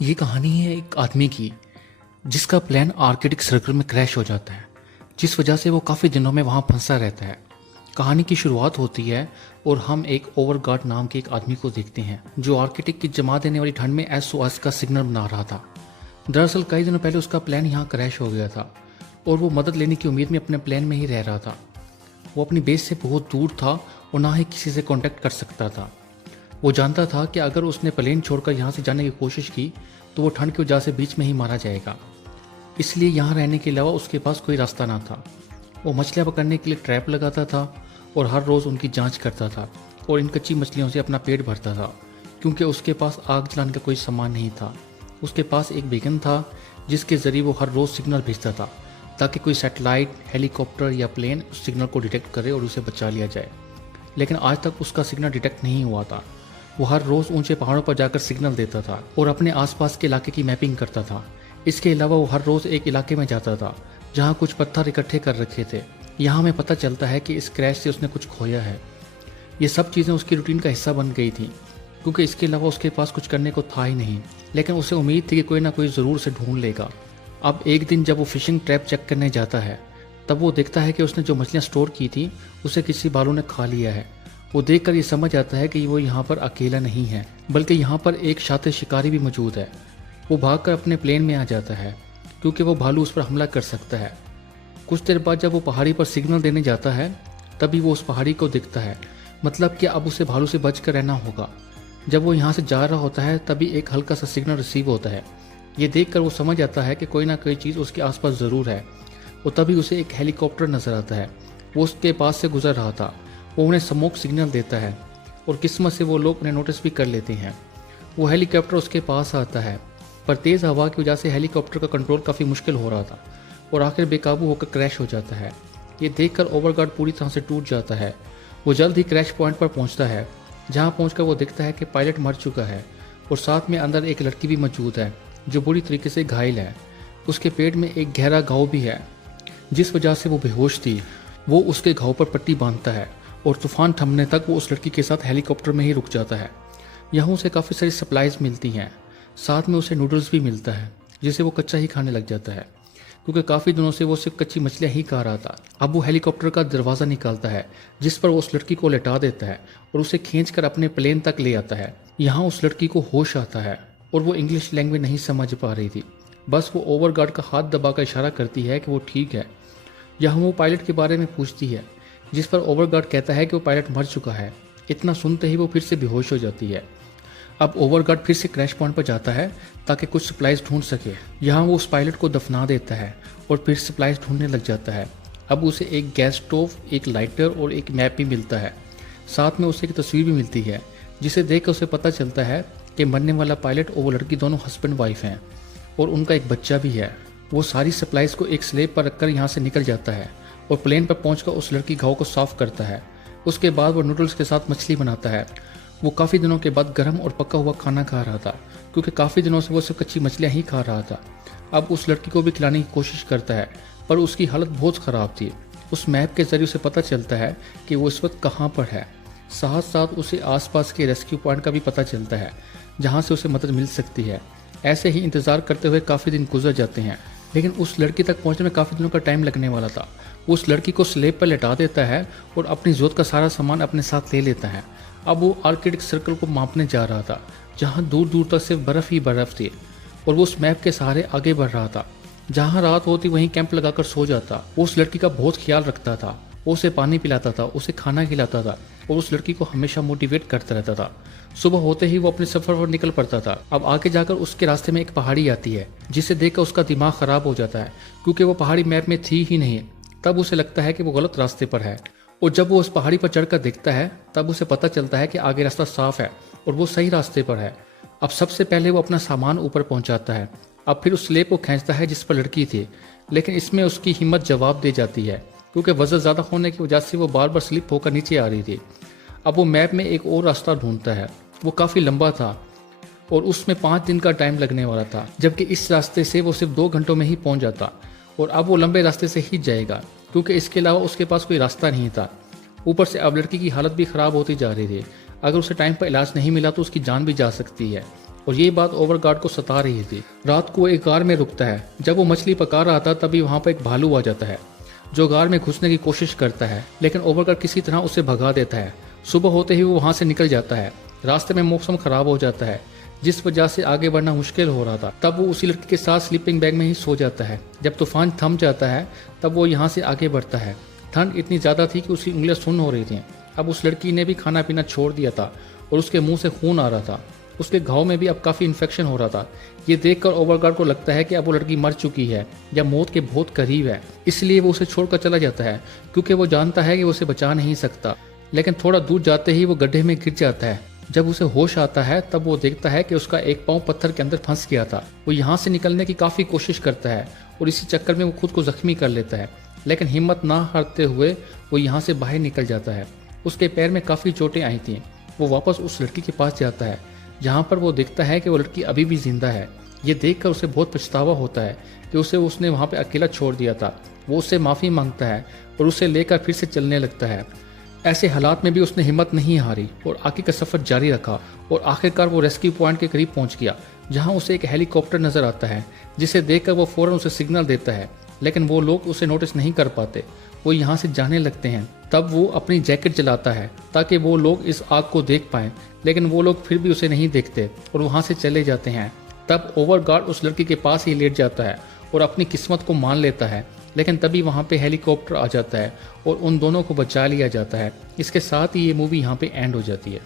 ये कहानी है एक आदमी की जिसका प्लान आर्कटिक सर्कल में क्रैश हो जाता है, जिस वजह से वो काफ़ी दिनों में वहाँ फंसा रहता है। कहानी की शुरुआत होती है और हम एक ओवरगार्ड नाम के एक आदमी को देखते हैं जो आर्कटिक की जमा देने वाली ठंड में SOS का सिग्नल बना रहा था। दरअसल कई दिनों पहले उसका प्लान यहाँ क्रैश हो गया था और वो मदद लेने की उम्मीद में अपने प्लान में ही रह रहा था। वो अपनी बेस से बहुत दूर था और ना ही किसी से कॉन्टैक्ट कर सकता था। वो जानता था कि अगर उसने प्लेन छोड़कर यहाँ से जाने की कोशिश की तो वो ठंड की वजह से बीच में ही मारा जाएगा। इसलिए यहाँ रहने के अलावा उसके पास कोई रास्ता ना था। वो मछलियाँ पकड़ने के लिए ट्रैप लगाता था और हर रोज़ उनकी जांच करता था और इन कच्ची मछलियों से अपना पेट भरता था, क्योंकि उसके पास आग जलाने का कोई सामान नहीं था। उसके पास एक बेकन था जिसके ज़रिए वो हर रोज़ सिग्नल भेजता था ताकि कोई सैटेलाइट, हेलीकॉप्टर या प्लेन उस सिग्नल को डिटेक्ट करे और उसे बचा लिया जाए। लेकिन आज तक उसका सिग्नल डिटेक्ट नहीं हुआ था। वो हर रोज़ ऊंचे पहाड़ों पर जाकर सिग्नल देता था और अपने आसपास के इलाके की मैपिंग करता था। इसके अलावा वो हर रोज़ एक इलाके में जाता था जहाँ कुछ पत्थर इकट्ठे कर रखे थे। यहाँ हमें पता चलता है कि इस क्रैश से उसने कुछ खोया है। ये सब चीज़ें उसकी रूटीन का हिस्सा बन गई थी, क्योंकि इसके अलावा उसके पास कुछ करने को था ही नहीं। लेकिन उसे उम्मीद थी कि कोई ना कोई ज़रूर से ढूंढ लेगा। अब एक दिन जब वो फिशिंग ट्रैप चेक करने जाता है तब वो देखता है कि उसने जो मछलियाँ स्टोर की थी उसे किसी भालू ने खा लिया है। वो देखकर ये समझ आता है कि वो यहाँ पर अकेला नहीं है, बल्कि यहाँ पर एक शातिर शिकारी भी मौजूद है। वो भागकर अपने प्लेन में आ जाता है क्योंकि वो भालू उस पर हमला कर सकता है। कुछ देर बाद जब वो पहाड़ी पर सिग्नल देने जाता है तभी वो उस पहाड़ी को दिखता है, मतलब कि अब उसे भालू से बच कर रहना होगा। जब वो यहाँ से जा रहा होता है तभी एक हल्का सा सिग्नल रिसीव होता है। ये देखकर वो समझ आता है कि कोई ना कोई चीज़ उसके आसपास ज़रूर है। और तभी उसे एक हेलीकॉप्टर नज़र आता है। वो उसके पास से गुजर रहा था। वो उन्हें स्मोक सिग्नल देता है और किस्मत से वो लोग उन्हें नोटिस भी कर लेते हैं। वो हेलीकॉप्टर उसके पास आता है, पर तेज़ हवा की वजह से हेलीकॉप्टर का कंट्रोल काफ़ी मुश्किल हो रहा था और आखिर बेकाबू होकर क्रैश हो जाता है। ये देखकर ओवरगार्ड पूरी तरह से टूट जाता है। वो जल्द ही क्रैश पॉइंट पर पहुंचता है, जहां पहुंचकर वो देखता है कि पायलट मर चुका है और साथ में अंदर एक लड़की भी मौजूद है जो बुरी तरीके से घायल है। उसके पेट में एक गहरा घाव भी है जिस वजह से वो बेहोश थी। वो उसके घाव पर पट्टी बांधता है और तूफान थमने तक वो उस लड़की के साथ हेलीकॉप्टर में ही रुक जाता है। यहाँ उसे काफ़ी सारी सप्लाईज मिलती हैं, साथ में उसे नूडल्स भी मिलता है जिसे वो कच्चा ही खाने लग जाता है, क्योंकि काफ़ी दिनों से वो सिर्फ कच्ची मछलियाँ ही खा रहा था। अब वो हेलीकॉप्टर का दरवाज़ा निकालता है जिस पर वो उस लड़की को लेटा देता है और उसे खींच कर अपने प्लेन तक ले आता है। यहाँ उस लड़की को होश आता है और वो इंग्लिश लैंग्वेज नहीं समझ पा रही थी। बस वो ओवरगार्ड का हाथ दबाकर इशारा करती है कि वो ठीक है। यहाँ वो पायलट के बारे में पूछती है, जिस पर ओवरगार्ड कहता है कि वो पायलट मर चुका है। इतना सुनते ही वो फिर से बेहोश हो जाती है। अब ओवरगार्ड फिर से क्रैश पॉइंट पर जाता है ताकि कुछ सप्लाईज ढूंढ सके। यहाँ वो उस पायलट को दफना देता है और फिर सप्लाईज ढूंढने लग जाता है। अब उसे एक गैस स्टोव, एक लाइटर और एक मैप भी मिलता है। साथ में उसे एक तस्वीर भी मिलती है जिसे देखकर उसे पता चलता है कि मरने वाला पायलट और वो लड़की दोनों हस्बैंड वाइफ हैं और उनका एक बच्चा भी है। वो सारी सप्लाईज को एक स्लेब पर रखकर यहाँ से निकल जाता है और प्लेन पर पहुंचकर उस लड़की घाव को साफ करता है। उसके बाद वो नूडल्स के साथ मछली बनाता है। वो काफ़ी दिनों के बाद गर्म और पका हुआ खाना खा रहा था, क्योंकि काफ़ी दिनों से वो सिर्फ कच्ची मछलियाँ ही खा रहा था। अब उस लड़की को भी खिलाने की कोशिश करता है, पर उसकी हालत बहुत ख़राब थी। उस मैप के जरिए उसे पता चलता है कि वो इस वक्त कहाँ पर है। साथ साथ उसे आसपास के रेस्क्यू पॉइंट का भी पता चलता है जहाँ से उसे मदद मिल सकती है। ऐसे ही इंतज़ार करते हुए काफ़ी दिन गुजर जाते हैं, लेकिन उस लड़की तक पहुँचने में काफ़ी दिनों का टाइम लगने वाला था। वो उस लड़की को स्लेब पर लेटा देता है और अपनी ज़रूरत का सारा सामान अपने साथ ले लेता है। अब वो आर्कटिक सर्कल को मापने जा रहा था, जहाँ दूर दूर तक सिर्फ बर्फ़ ही बर्फ़ थी, और वो उस मैप के सहारे आगे बढ़ रहा था। जहाँ रात होती वहीं कैंप लगाकर सो जाता। वो उस लड़की का बहुत ख्याल रखता था। वो उसे पानी पिलाता था, उसे खाना खिलाता था और उस लड़की को हमेशा मोटिवेट करता रहता था। सुबह होते ही वो अपने सफ़र पर निकल पड़ता था। अब आगे जाकर उसके रास्ते में एक पहाड़ी आती है जिसे देखकर उसका दिमाग ख़राब हो जाता है, क्योंकि वो पहाड़ी मैप में थी ही नहीं। तब उसे लगता है कि वो गलत रास्ते पर है, और जब वो उस पहाड़ी पर चढ़कर देखता है तब उसे पता चलता है कि आगे रास्ता साफ है और वो सही रास्ते पर है। अब सबसे पहले वो अपना सामान ऊपर पहुंचाता है। अब फिर उस स्लेब को खींचता है जिस पर लड़की थी, लेकिन इसमें उसकी हिम्मत जवाब दे जाती है, क्योंकि वजन ज़्यादा होने की वजह से वो बार बार स्लिप होकर नीचे आ रही थी। अब वो मैप में एक और रास्ता ढूंढता है। वो काफ़ी लंबा था और उसमें 5 दिन का टाइम लगने वाला था, जबकि इस रास्ते से वो सिर्फ 2 घंटों में ही पहुंच जाता। और अब वो लंबे रास्ते से ही जाएगा, क्योंकि इसके अलावा उसके पास कोई रास्ता नहीं था। ऊपर से अब लड़की की हालत भी ख़राब होती जा रही थी। अगर उसे टाइम पर इलाज नहीं मिला तो उसकी जान भी जा सकती है। और ये बात ओवरगार्ड को सता रही थी। रात को वो एक गार में रुकता है। जब वो मछली पका रहा था तभी वहाँ पर एक भालू आ जाता है जो गार में घुसने की कोशिश करता है, लेकिन ओवरगार्ड किसी तरह उसे भगा देता है। सुबह होते ही वो वहाँ से निकल जाता है। रास्ते में मौसम खराब हो जाता है जिस वजह से आगे बढ़ना मुश्किल हो रहा था। तब वो उसी लड़की के साथ स्लीपिंग बैग में ही सो जाता है। जब तूफान थम जाता है तब वो यहाँ से आगे बढ़ता है। ठंड इतनी ज़्यादा थी कि उसकी उंगलियां सुन्न हो रही थी। अब उस लड़की ने भी खाना पीना छोड़ दिया था और उसके मुंह से खून आ रहा था। उसके घाव में भी अब काफ़ी इन्फेक्शन हो रहा था। ये देखकर ओवरगार्ड को लगता है कि अब वो लड़की मर चुकी है या मौत के बहुत करीब है, इसलिए वो उसे छोड़कर चला जाता है क्योंकि वो जानता है कि वो उसे बचा नहीं सकता। लेकिन थोड़ा दूर जाते ही वो गड्ढे में गिर जाता है। जब उसे होश आता है तब वो देखता है कि उसका एक पाँव पत्थर के अंदर फंस गया था। वो यहाँ से निकलने की काफ़ी कोशिश करता है और इसी चक्कर में वो खुद को जख्मी कर लेता है, लेकिन हिम्मत ना हारते हुए वो यहाँ से बाहर निकल जाता है। उसके पैर में काफ़ी चोटें आई थी। वो वापस उस लड़की के पास जाता है जहाँ पर वो देखता है कि वो लड़की अभी भी जिंदा है। ये देखकर उसे बहुत पछतावा होता है कि उसने वहाँ पे अकेला छोड़ दिया था। वो उससे माफ़ी मांगता है और उसे लेकर फिर से चलने लगता है। ऐसे हालात में भी उसने हिम्मत नहीं हारी और आगे का सफ़र जारी रखा और आखिरकार वो रेस्क्यू पॉइंट के करीब पहुँच गया जहाँ उसे एक हेलीकॉप्टर नज़र आता है, जिसे देखकर वो फ़ौरन उसे सिग्नल देता है, लेकिन वो लोग उसे नोटिस नहीं कर पाते। वो यहाँ से जाने लगते हैं। तब वो अपनी जैकेट जलाता है ताकि वो लोग इस आग को देख पाएं, लेकिन वो लोग फिर भी उसे नहीं देखते और वहाँ से चले जाते हैं। तब ओवरगार्ड उस लड़की के पास ही लेट जाता है और अपनी किस्मत को मान लेता है, लेकिन तभी वहाँ पे हेलीकॉप्टर आ जाता है और उन दोनों को बचा लिया जाता है। इसके साथ ही ये मूवी यहाँ पे एंड हो जाती है।